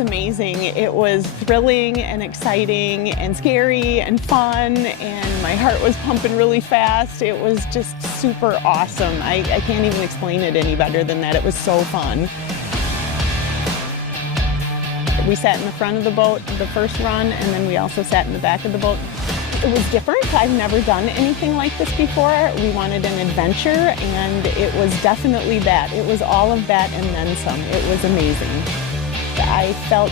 amazing. It was thrilling and exciting and scary and fun, and my heart was pumping really fast. It was just super awesome. I can't even explain it any better than that. It was so fun. We sat in the front of the boat the first run, and then we also sat in the back of the boat. It was different. I've never done anything like this before. We wanted an adventure, and it was definitely that. It was all of that and then some. It was amazing. I felt